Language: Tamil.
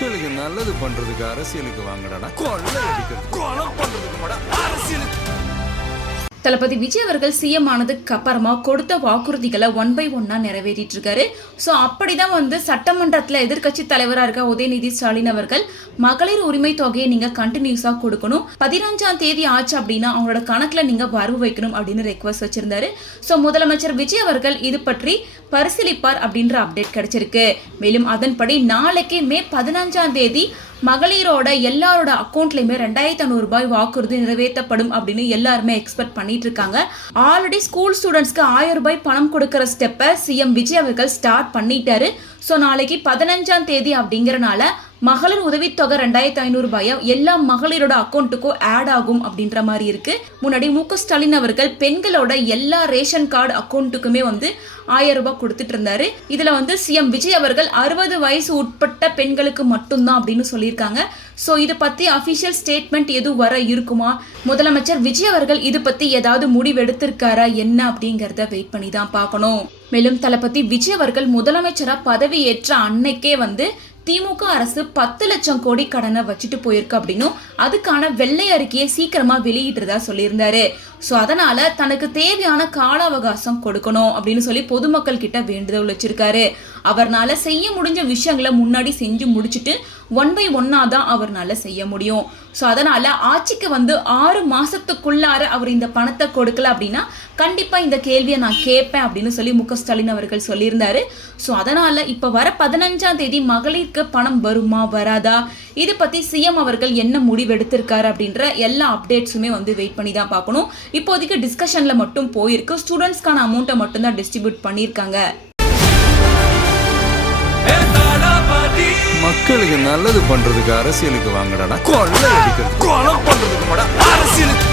மக்களுக்கு நல்லது பண்றதுக்கு அரசியலுக்கு வாங்கடா, கொள்ளை அடிக்கிறது கொலை பண்றதுக்கு அரசியலுக்கு. தளபதி விஜய் அவர்கள் சிஎம் ஆனதுக்கு அப்புறமா கொடுத்த வாக்குறுதிகளை 1 by 1 நிறைவேற்றிட்டு இருக்காரு. ஸோ அப்படிதான் சட்டமன்றத்தில் எதிர்கட்சி தலைவராக இருக்க உதயநிதி ஸ்டாலின் அவர்கள் மகளிர் உரிமை தொகையை நீங்க கண்டினியூஸா கொடுக்கணும், 15ஆம் தேதி ஆச்சு அப்படின்னா அவங்களோட கணக்குல நீங்க வரவு வைக்கணும் அப்படின்னு ரெக்வஸ்ட் வச்சிருந்தாரு. ஸோ முதலமைச்சர் விஜய் அவர்கள் இது பற்றி பரிசீலிப்பார் அப்படின்ற அப்டேட் கிடைச்சிருக்கு. மேலும் அதன்படி நாளைக்கு மே 15ஆம் தேதி மகளிரோட எல்லாரோட அக்கௌண்ட்லயுமே 2500 ரூபாய் வாக்குறுதி நிறைவேற்றப்படும் அப்படின்னு எல்லாருமே எக்ஸ்பெக்ட் பண்ணிட்டு இருக்காங்க. ஆல்ரெடி ஸ்கூல் ஸ்டூடெண்ட்ஸ்க்கு 1000 ரூபாய் பணம் கொடுக்கற ஸ்டெப்பை சிஎம் விஜய் அவர்கள் ஸ்டார்ட் பண்ணிட்டாரு. ஸோ நாளைக்கு 15ஆம் தேதி அப்படிங்கறனால மகளிர் உதவித்தொகை 2500 ரூபாயை எல்லா மகளிரோட அக்கௌண்ட்டுக்கும் ஆட் ஆகும் அப்படின்ற மாதிரி இருக்கு. முன்னாடி மு.க. ஸ்டாலின் அவர்கள் பெண்களோட எல்லா ரேஷன் கார்டு அக்கௌண்ட்டுக்குமே 1000 ரூபாய் கொடுத்துட்டு இருந்தாரு. இதுல சிஎம் விஜய் அவர்கள் 60 வயசு உட்பட்ட பெண்களுக்கு மட்டும்தான் அப்படின்னு சொல்லியிருக்காங்க. ஸோ இது பத்தி அபிஷியல் ஸ்டேட்மெண்ட் எதுவும் வர இருக்குமா, முதலமைச்சர் விஜய் அவர்கள் இது பத்தி ஏதாவது முடிவு எடுத்திருக்காரா என்ன அப்படிங்கறத வெயிட் பண்ணி தான் பார்க்கணும். மேலும் தளபதி விஜய் அவர்கள் முதலமைச்சரா பதவி ஏற்ற அன்னைக்கே திமுக அரசு 10 லட்சம் கோடி கடனை வச்சுட்டு போயிருக்கு அப்படின்னும் அதுக்கான வெள்ளை அறிக்கையை சீக்கிரமா வெளியிட்டுறதா சொல்லியிருந்தாரு. ஸோ அதனால தனக்கு தேவையான கால அவகாசம் கொடுக்கணும் அப்படின்னு சொல்லி பொதுமக்கள் கிட்ட வேண்டுதல் வச்சிருக்காரு. அவர்னால செய்ய முடிஞ்ச விஷயங்களை முன்னாடி செஞ்சு முடிச்சுட்டு 1 by 1 தான் அவர்னால செய்ய முடியும். ஸோ அதனால ஆட்சிக்கு 6 மாசத்துக்குள்ளார அவர் இந்த பணத்தை கொடுக்கல அப்படின்னா கண்டிப்பா இந்த கேள்வியை நான் கேட்பேன் அப்படின்னு சொல்லி மு.க. ஸ்டாலின் அவர்கள் சொல்லியிருந்தாரு. ஸோ அதனால இப்ப வர 15ஆம் தேதி மகளிருக்கு பணம் வருமா வராதா, இதை பத்தி சிஎம் அவர்கள் என்ன முடிவு எடுத்திருக்காரு அப்படின்ற எல்லா அப்டேட்ஸுமே வெயிட் பண்ணி தான் பார்க்கணும். இப்போதைக்கு டிஸ்கஷன்ல மட்டும் போயிருக்கு, ஸ்டூடெண்ட்ஸ்க்கான அமௌண்ட்டை மட்டும் தான் டிஸ்ட்ரிபியூட் பண்ணியிருக்காங்க. மக்களுக்கு நல்லது பண்றதுக்கு அரசியலுக்கு வாங்கடா, கொள்ளை அடிக்கிறது கொலை பண்றதுக்கு அரசியலுக்கு.